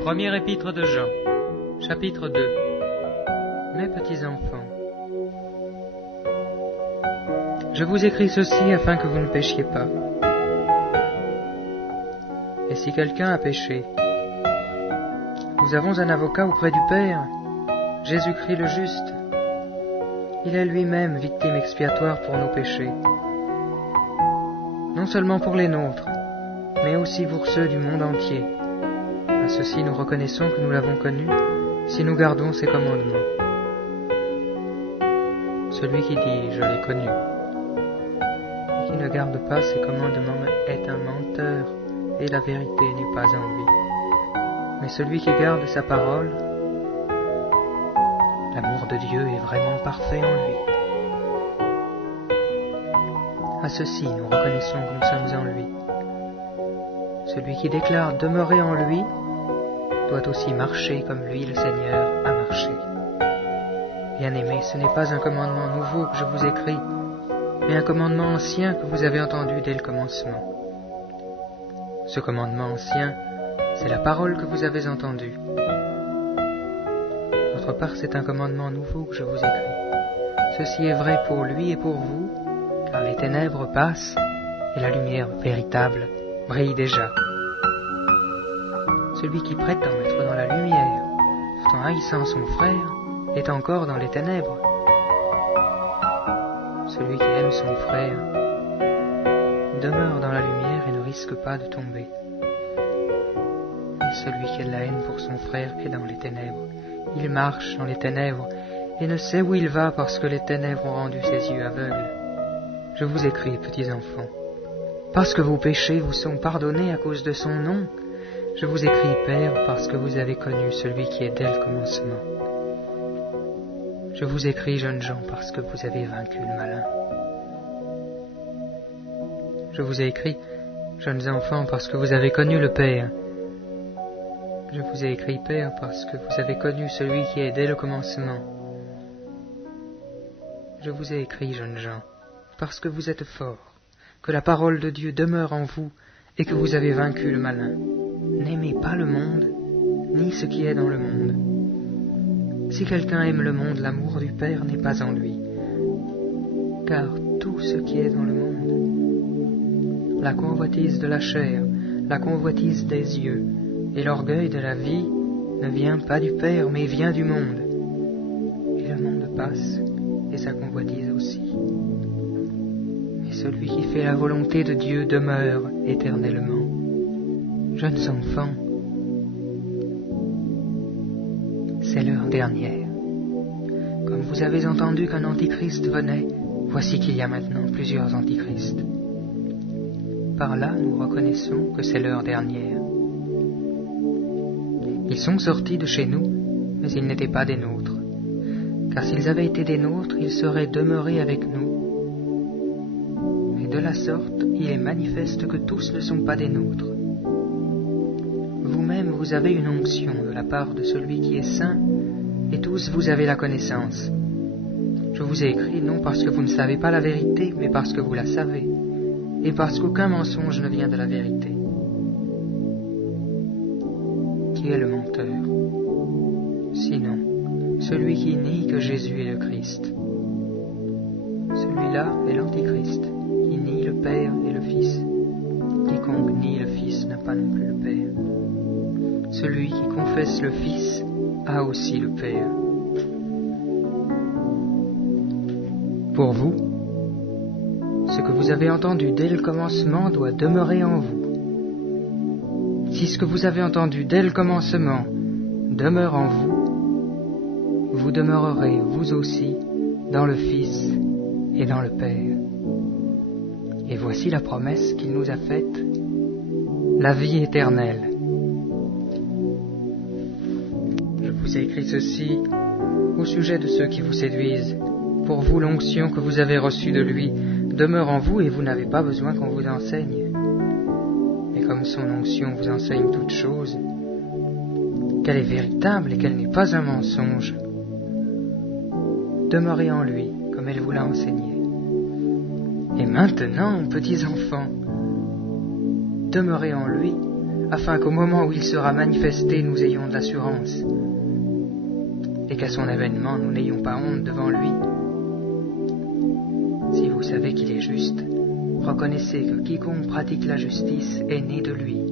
Premier épître de Jean, chapitre 2. Mes petits enfants, je vous écris ceci afin que vous ne péchiez pas. Et si quelqu'un a péché, nous avons un avocat auprès du Père, Jésus-Christ le juste. Il est lui-même victime expiatoire pour nos péchés, non seulement pour les nôtres, mais aussi pour ceux du monde entier. À ceci nous reconnaissons que nous l'avons connu, si nous gardons ses commandements. Celui qui dit « je l'ai connu » et qui ne garde pas ses commandements est un menteur, et la vérité n'est pas en lui. Mais celui qui garde sa parole, l'amour de Dieu est vraiment parfait en lui. À ceci nous reconnaissons que nous sommes en lui. Celui qui déclare demeurer en lui doit aussi marcher comme lui, le Seigneur, a marché. Bien-aimés, ce n'est pas un commandement nouveau que je vous écris, mais un commandement ancien que vous avez entendu dès le commencement. Ce commandement ancien, c'est la parole que vous avez entendue. D'autre part, c'est un commandement nouveau que je vous écris. Ceci est vrai pour lui et pour vous, car les ténèbres passent et la lumière véritable brille déjà. Celui qui prétend être dans la lumière, tout en haïssant son frère, est encore dans les ténèbres. Celui qui aime son frère demeure dans la lumière et ne risque pas de tomber. Et celui qui a la haine pour son frère est dans les ténèbres. Il marche dans les ténèbres et ne sait où il va parce que les ténèbres ont rendu ses yeux aveugles. Je vous écris, petits enfants, parce que vos péchés vous sont pardonnés à cause de son nom. Je vous écris, Père, parce que vous avez connu celui qui est dès le commencement. Je vous écris, jeunes gens, parce que vous avez vaincu le malin. Je vous ai écrit, jeunes enfants, parce que vous avez connu le Père. Je vous ai écrit, Père, parce que vous avez connu celui qui est dès le commencement. Je vous ai écrit, jeunes gens, parce que vous êtes forts, que la parole de Dieu demeure en vous et que vous avez vaincu le malin. N'aimez pas le monde, ni ce qui est dans le monde. Si quelqu'un aime le monde, l'amour du Père n'est pas en lui. Car tout ce qui est dans le monde, la convoitise de la chair, la convoitise des yeux et l'orgueil de la vie ne vient pas du Père, mais vient du monde. Et le monde passe, et sa convoitise aussi. Mais celui qui fait la volonté de Dieu demeure éternellement. Jeunes enfants, c'est l'heure dernière. Comme vous avez entendu qu'un antichrist venait, voici qu'il y a maintenant plusieurs antichrists. Par là, nous reconnaissons que c'est l'heure dernière. Ils sont sortis de chez nous, mais ils n'étaient pas des nôtres. Car s'ils avaient été des nôtres, ils seraient demeurés avec nous. Mais de la sorte, il est manifeste que tous ne sont pas des nôtres. Vous-même, vous avez une onction de la part de celui qui est saint, et tous vous avez la connaissance. Je vous ai écrit non parce que vous ne savez pas la vérité, mais parce que vous la savez, et parce qu'aucun mensonge ne vient de la vérité. Qui est le menteur? Sinon, celui qui nie que Jésus est le Christ. Celui-là est l'Antichrist, qui nie le Père et le Fils. Quiconque nie le Fils n'a pas non plus le Père. Celui qui confesse le Fils a aussi le Père. Pour vous, ce que vous avez entendu dès le commencement doit demeurer en vous. Si ce que vous avez entendu dès le commencement demeure en vous, vous demeurerez vous aussi dans le Fils et dans le Père. Et voici la promesse qu'il nous a faite, la vie éternelle. Je vous ai écrit ceci au sujet de ceux qui vous séduisent. Pour vous, l'onction que vous avez reçue de lui demeure en vous et vous n'avez pas besoin qu'on vous enseigne. Mais comme son onction vous enseigne toutes choses, qu'elle est véritable et qu'elle n'est pas un mensonge, demeurez en lui comme elle vous l'a enseigné. Et maintenant, petits enfants, demeurez en lui, afin qu'au moment où il sera manifesté, nous ayons de l'assurance, et qu'à son avènement, nous n'ayons pas honte devant lui. Si vous savez qu'il est juste, reconnaissez que quiconque pratique la justice est né de lui,